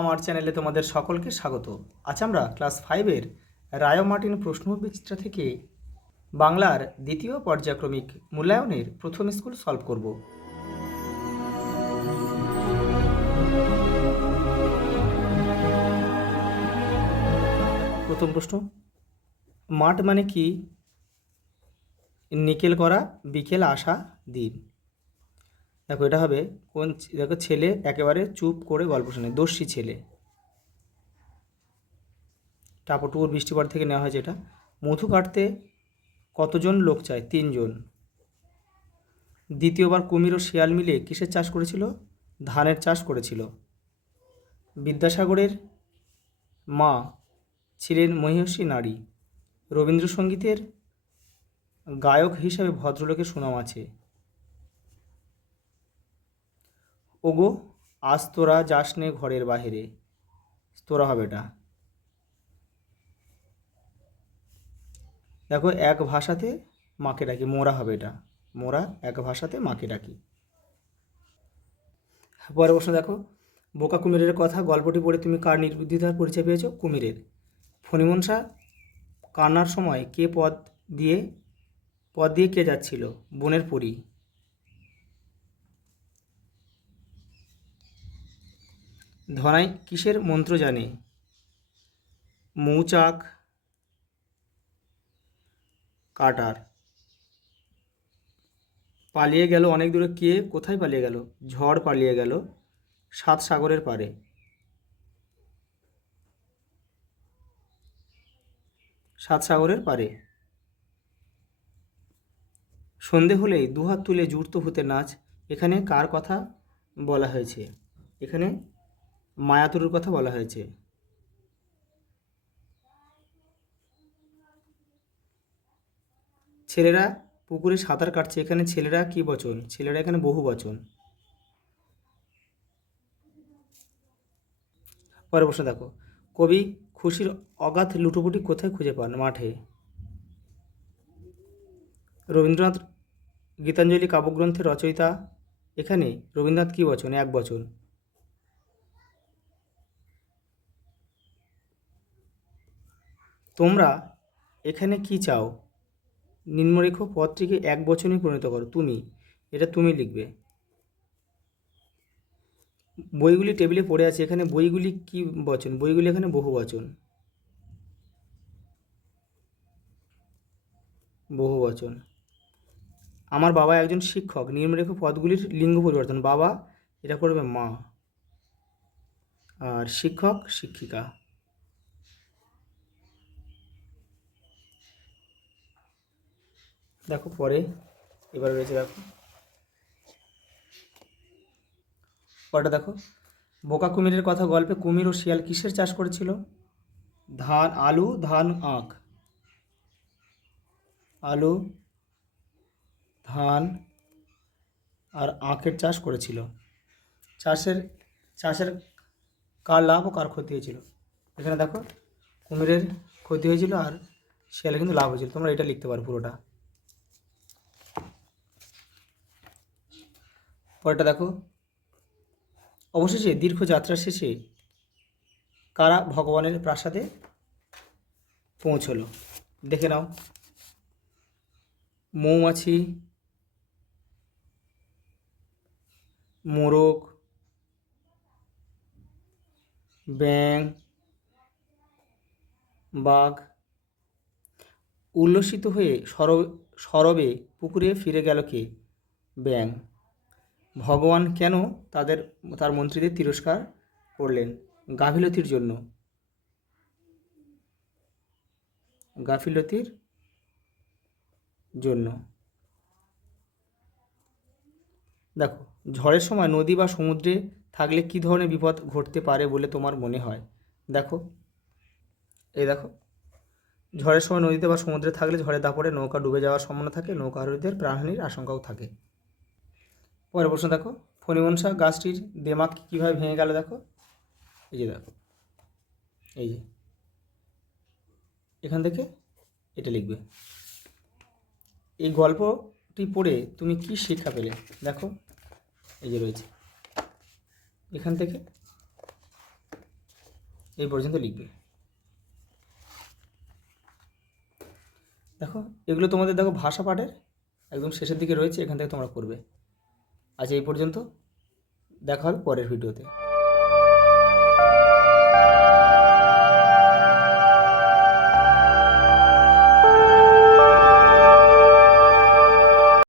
আমার চ্যানেলে তোমাদের সকলকে স্বাগত। আজ আমরা ক্লাস 5-এর রায় মার্টিন প্রশ্নবিচিত্রা থেকে বাংলার দ্বিতীয় পর্যায়ক্রমিক মূল্যায়নের প্রথম স্কুল সলভ করব। প্রথম প্রশ্ন, মাঠ মানে কি? নিকেল করা, বিকেল আসা দিন। দেখো এটা হবে কোন? দেখো ছেলে একেবারে চুপ করে গল্প শোনে, দস্যি ছেলে। টাপুটুকুর বৃষ্টিপাত থেকে নেওয়া হয়েছে এটা। মধু কাটতে কতজন লোক চায়? 3 জন। দ্বিতীয়বার কুমির ও শিয়াল মিলে কিসের চাষ করেছিল? ধানের চাষ করেছিল। বিদ্যাসাগরের মা ছিলেন মহিষী নারী। রবীন্দ্রসঙ্গীতের গায়ক হিসেবে ভদ্রলোকের সুনাম আছে। ওগো আজ তোরা যাস নে ঘরের বাহিরে, তোরা হবে এটা। দেখো এক ভাষাতে মাকে ডাকি, মোরা হবে এটা। মোরা এক ভাষাতে মাকে ডাকি। পরের প্রশ্ন দেখো, বোকা কুমিরের কথা গল্পটি পড়ে তুমি কার নির্বুদ্ধিতার পরিচয় পেয়েছো? কুমিরের। ফণিমনসা কান্নার সময় কে পথ দিয়ে কে যাচ্ছিল? বনের পরী। ধনাই কিসের মন্ত্র জানে? মৌচাক কাটার। পালিয়ে গেল অনেক দূরে, কে কোথায় পালিয়ে গেল? ঝড় পালিয়ে গেল 7 সাগরের পারে। সাত সাগরের পারে। সন্ধে হলেই দুহাত তুলে জুড়তো ভূতের নাচ। এখানে কার কথা বলা হয়েছে? এখানে মায়াতুরের কথা বলা হয়েছে। ছেলেরা পুকুরে সাঁতার কাটছে, এখানে ছেলেরা কি বচন? ছেলেরা এখানে বহু বচন। পরের প্রশ্ন দেখো, কবি খুশির অগাধ লুটোপুটি কোথায় খুঁজে পান? মাঠে। রবীন্দ্রনাথ গীতাঞ্জলি কাব্যগ্রন্থের রচয়িতা, এখানে রবীন্দ্রনাথ কি বচন? এক বচন। তোমরা এখানে কি চাও? নিম্নরেখ পদটিকে এক বচনে পরিণত করো। তুমি, এটা তুমি লিখবে। বইগুলি টেবিলে পড়ে আছে, এখানে বইগুলি কি বচন? বইগুলি এখানে বহু বচন। বহু বচন। আমার বাবা একজন শিক্ষক, নিম্নরেখ পদগুলির লিঙ্গ পরিবর্তন। বাবা এটা করবে মা, আর শিক্ষক শিক্ষিকা। দেখো পরে এবার রয়েছে, দেখো পরেটা দেখো, বোকা কুমিরের কথা গল্পে কুমির ও শিয়াল কিসের চাষ করেছিল? ধান, আলু, ধান, আখ। আলু, ধান আর আখের চাষ করেছিল। চাষের চাষের কার লাভ ও কার ক্ষতি হয়েছিল? এখানে দেখো কুমিরের ক্ষতি হয়েছিল আর শিয়ালের কিন্তু লাভ হয়েছিল। তোমরা এটা লিখতে পারো পুরোটা। পরেরটা দেখো, অবশেষে দীর্ঘ যাত্রা শেষে কারা ভগবানের প্রাসাদে পৌঁছলো? দেখে নাও। মৌমাছি, মোরগ, ব্যাঙ, বাঘ। উল্লসিত হয়ে সরবে পুকুরে ফিরে গেল কে? ব্যাঙ। ভগবান কেন তার মন্ত্রীদের তিরস্কার করলেন? গাফিলতির জন্য। গাফিলতির জন্য। দেখো, ঝড়ের সময় নদী বা সমুদ্রে থাকলে কী ধরনের বিপদ ঘটতে পারে বলে তোমার মনে হয়? দেখো এই দেখো, ঝড়ের সময় নদীতে বা সমুদ্রে থাকলে ঝড়ের দাপটে নৌকা ডুবে যাওয়ার সম্ভাবনা থাকে, নৌকারোহীদের প্রাণহানির আশঙ্কাও থাকে। পরের প্রশ্ন দেখো, ফণিমনসা গাছটির দেমাক কীভাবে ভেঙে গেল? দেখো এই যে, দেখো এই যে, এখান থেকে এটা লিখবে। এই গল্পটি পড়ে তুমি কি শিক্ষা পেলে? দেখো এই যে রয়েছে, এখান থেকে এই পর্যন্ত লিখবে। দেখো এগুলো তোমাদের দেখো ভাষা পাঠের একদম শেষের দিকে রয়েছে, এখান থেকে তোমরা করবে। আজ এই পর্যন্ত, দেখা হবে পরের ভিডিওতে।